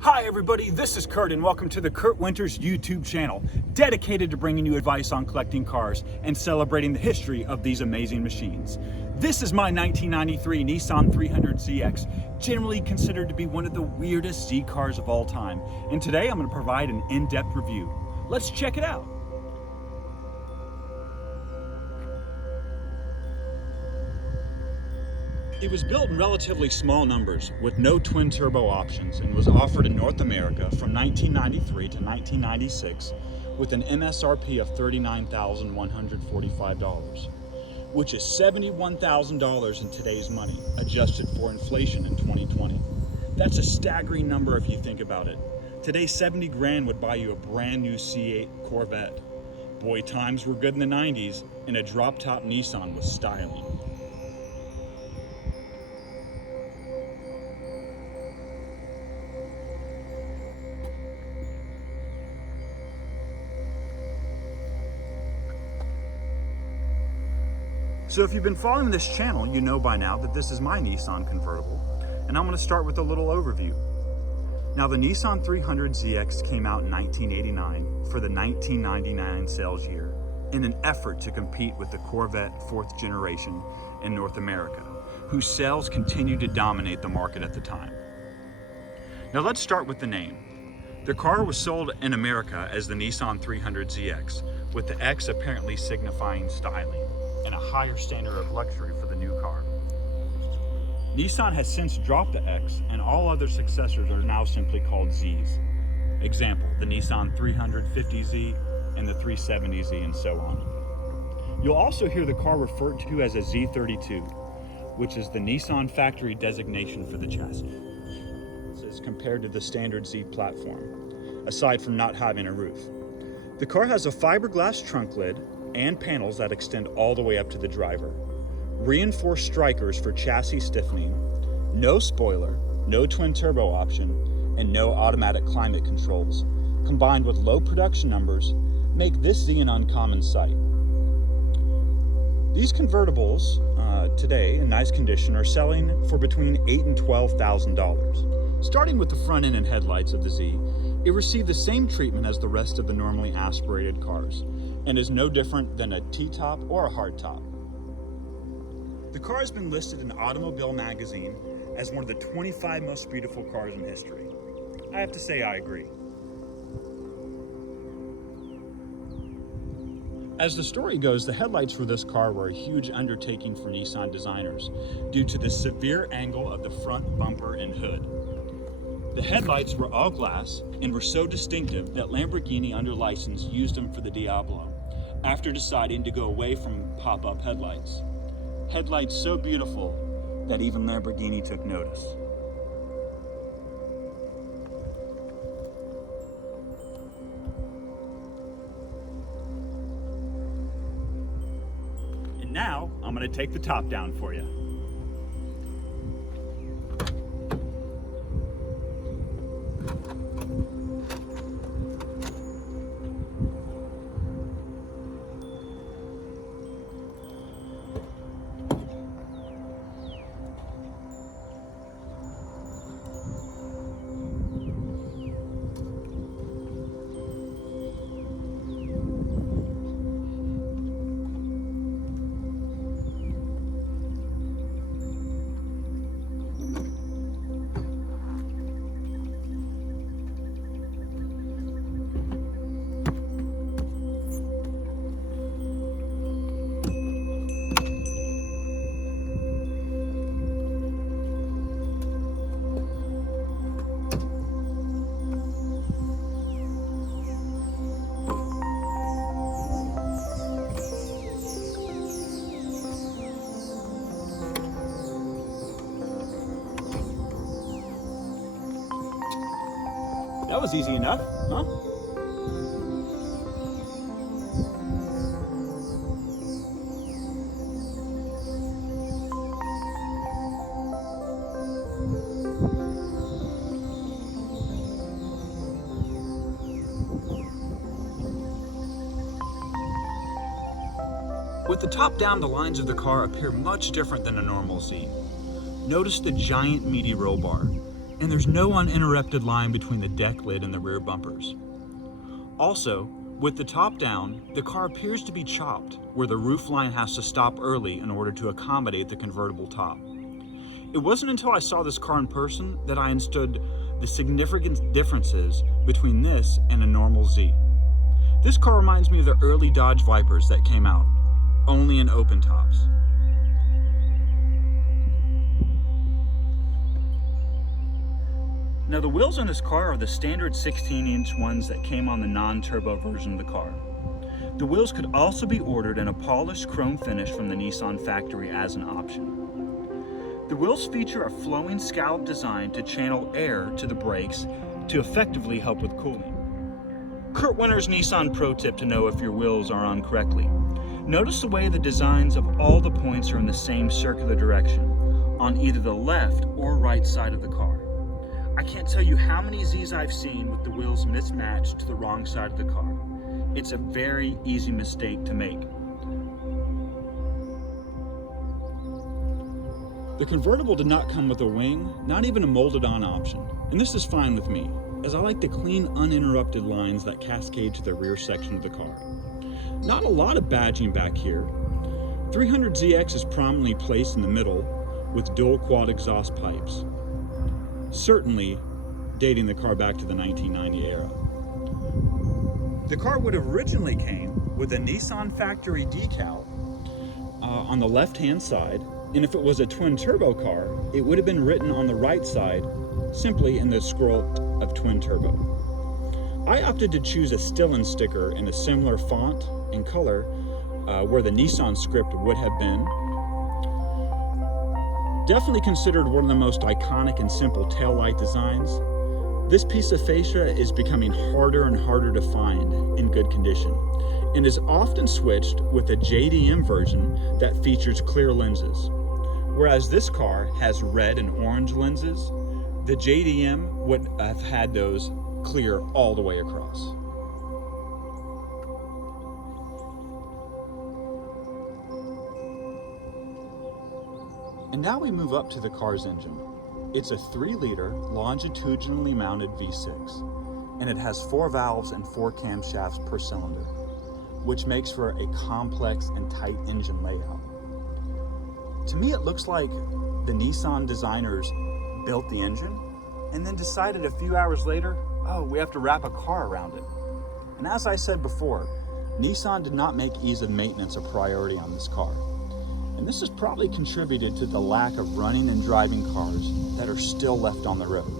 Hi everybody, this is Kurt and welcome to the Kurt Winters YouTube channel, dedicated to bringing you advice on collecting cars and celebrating the history of these amazing machines. This is my 1993 Nissan 300ZX, generally considered to be one of the weirdest Z cars of all time. And today I'm going to provide an in-depth review. Let's check it out. It was built in relatively small numbers with no twin turbo options and was offered in North America from 1993 to 1996 with an MSRP of $39,145, which is $71,000 in today's money, adjusted for inflation in 2020. That's a staggering number if you think about it. Today, 70 grand would buy you a brand new C8 Corvette. Boy, times were good in the 90s and a drop-top Nissan was styling. So if you've been following this channel, you know by now that this is my Nissan Convertible, and I'm going to start with a little overview. Now, the Nissan 300ZX came out in 1989 for the 1999 sales year in an effort to compete with the Corvette 4th generation in North America, whose sales continued to dominate the market at the time. Now let's start with the name. The car was sold in America as the Nissan 300ZX, with the X apparently signifying styling and a higher standard of luxury for the new car. Nissan has since dropped the X, and all other successors are now simply called Zs. Example, the Nissan 350Z and the 370Z, and so on. You'll also hear the car referred to as a Z32, which is the Nissan factory designation for the chassis. This is compared to the standard Z platform, aside from not having a roof. The car has a fiberglass trunk lid and panels that extend all the way up to the driver, reinforced strikers for chassis stiffening, no spoiler, no twin turbo option, and no automatic climate controls, combined with low production numbers, make this Z an uncommon sight. These convertibles today in nice condition are selling for between $8,000 and $12,000. Starting with the front end and headlights of the Z, it received the same treatment as the rest of the normally aspirated cars, and is no different than a T-top or a hardtop. The car has been listed in Automobile magazine as one of the 25 most beautiful cars in history. I have to say I agree. As the story goes, the headlights for this car were a huge undertaking for Nissan designers due to the severe angle of the front bumper and hood. The headlights were all glass and were so distinctive that Lamborghini under license used them for the Diablo, after deciding to go away from pop-up headlights. Headlights so beautiful that even Lamborghini took notice. And now, I'm going to take the top down for you. That was easy enough, huh? With the top down, the lines of the car appear much different than a normal Z. Notice the giant meaty roll bar. and there's no uninterrupted line between the deck lid and the rear bumpers. Also, with the top down, the car appears to be chopped, where the roof line has to stop early in order to accommodate the convertible top. It wasn't until I saw this car in person that I understood the significant differences between this and a normal Z. This car reminds me of the early Dodge Vipers that came out, only in open tops. Now the wheels on this car are the standard 16-inch ones that came on the non-turbo version of the car. The wheels could also be ordered in a polished chrome finish from the Nissan factory as an option. The wheels feature a flowing scallop design to channel air to the brakes to effectively help with cooling. Kurt Winter's Nissan pro tip to know if your wheels are on correctly. Notice the way the designs of all the points are in the same circular direction, on either the left or right side of the car. I can't tell you how many Z's I've seen with the wheels mismatched to the wrong side of the car. It's a very easy mistake to make. The convertible did not come with a wing, not even a molded on option. And this is fine with me, as I like the clean, uninterrupted lines that cascade to the rear section of the car. Not a lot of badging back here. 300ZX is prominently placed in the middle with dual quad exhaust pipes, certainly dating the car back to the 1990 era. The car would have originally came with a Nissan factory decal on the left-hand side, and if it was a twin turbo car, it would have been written on the right side simply in the scroll of twin turbo. I opted to choose a Stillen sticker in a similar font and color where the Nissan script would have been. Definitely considered one of the most iconic and simple taillight designs. This piece of fascia is becoming harder and harder to find in good condition, and is often switched with a JDM version that features clear lenses. Whereas this car has red and orange lenses, the JDM would have had those clear all the way across. And now we move up to the car's engine. It's a 3-liter longitudinally mounted V6, and it has 4 valves and 4 camshafts per cylinder, which makes for a complex and tight engine layout. To me, it looks like the Nissan designers built the engine and then decided a few hours later, oh, we have to wrap a car around it. And as I said before, Nissan did not make ease of maintenance a priority on this car. And this has probably contributed to the lack of running and driving cars that are still left on the road.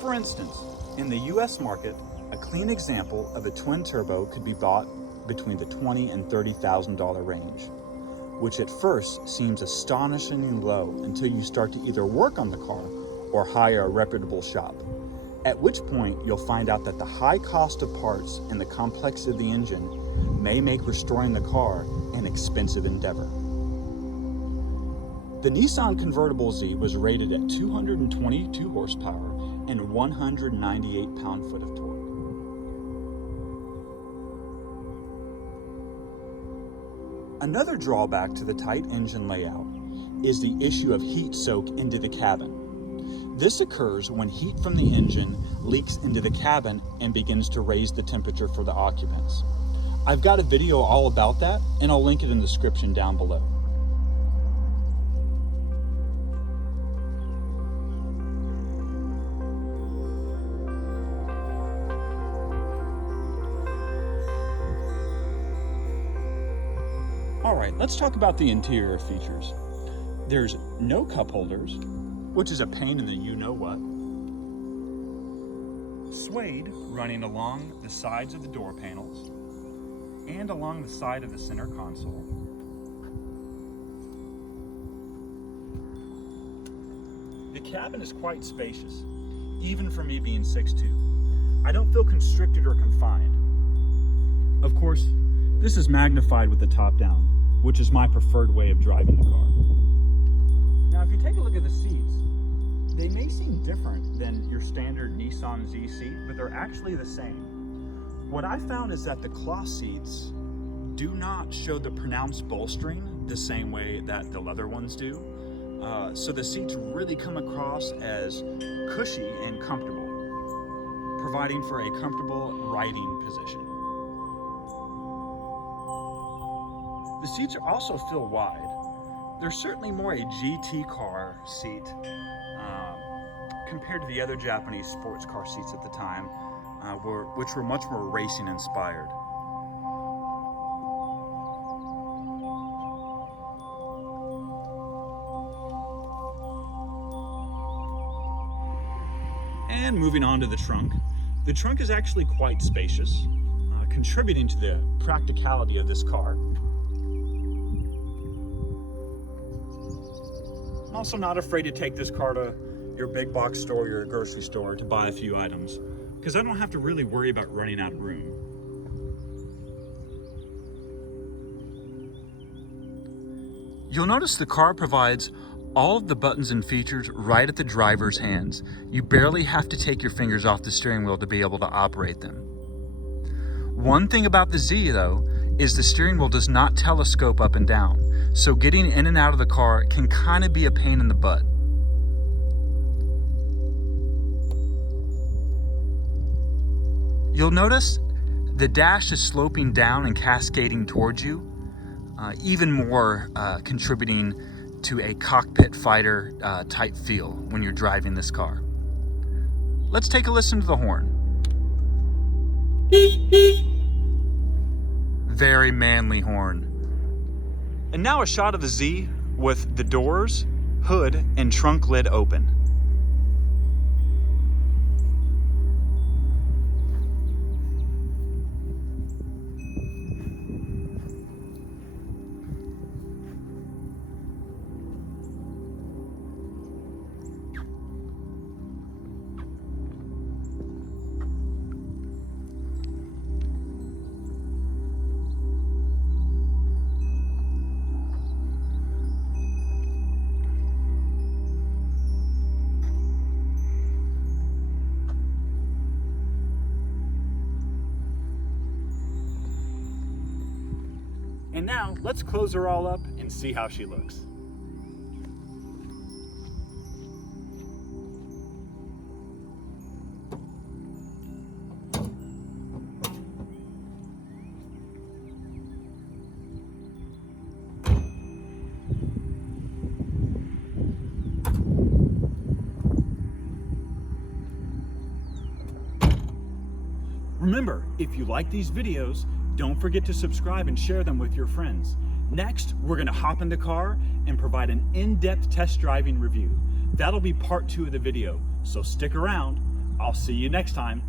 For instance, in the US market, a clean example of a twin turbo could be bought between the $20,000 and $30,000 range, which at first seems astonishingly low until you start to either work on the car or hire a reputable shop, at which point you'll find out that the high cost of parts and the complexity of the engine may make restoring the car an expensive endeavor. The Nissan Convertible Z was rated at 222 horsepower and 198 pound-foot of torque. Another drawback to the tight engine layout is the issue of heat soak into the cabin. This occurs when heat from the engine leaks into the cabin and begins to raise the temperature for the occupants. I've got a video all about that, and I'll link it in the description down below. Alright, let's talk about the interior features. There's no cup holders, which is a pain in the you-know-what. Suede running along the sides of the door panels and along the side of the center console. The cabin is quite spacious, even for me being 6'2". I don't feel constricted or confined. Of course, this is magnified with the top down, which is my preferred way of driving the car. Now, if you take a look at the seats, they may seem different than your standard Nissan Z seat, but they're actually the same. What I found is that the cloth seats do not show the pronounced bolstering the same way that the leather ones do. So the seats really come across as cushy and comfortable, providing for a comfortable riding position. The seats also feel wide. They're certainly more a GT car seat compared to the other Japanese sports car seats at the time, which were much more racing inspired. And moving on to the trunk. The trunk is actually quite spacious, contributing to the practicality of this car. I'm also not afraid to take this car to your big box store or your grocery store to buy a few items, because I don't have to really worry about running out of room. You'll notice the car provides all of the buttons and features right at the driver's hands. You barely have to take your fingers off the steering wheel to be able to operate them. One thing about the Z though, is the steering wheel does not telescope up and down, so getting in and out of the car can kind of be a pain in the butt. You'll notice the dash is sloping down and cascading towards you, even more contributing to a cockpit fighter type feel when you're driving this car. Let's take a listen to the horn. Very manly horn. And now a shot of the Z with the doors, hood, and trunk lid open. And now, let's close her all up and see how she looks. Remember, if you like these videos, don't forget to subscribe and share them with your friends. Next, we're going to hop in the car and provide an in-depth test driving review. That'll be part 2 of the video, so stick around. I'll see you next time.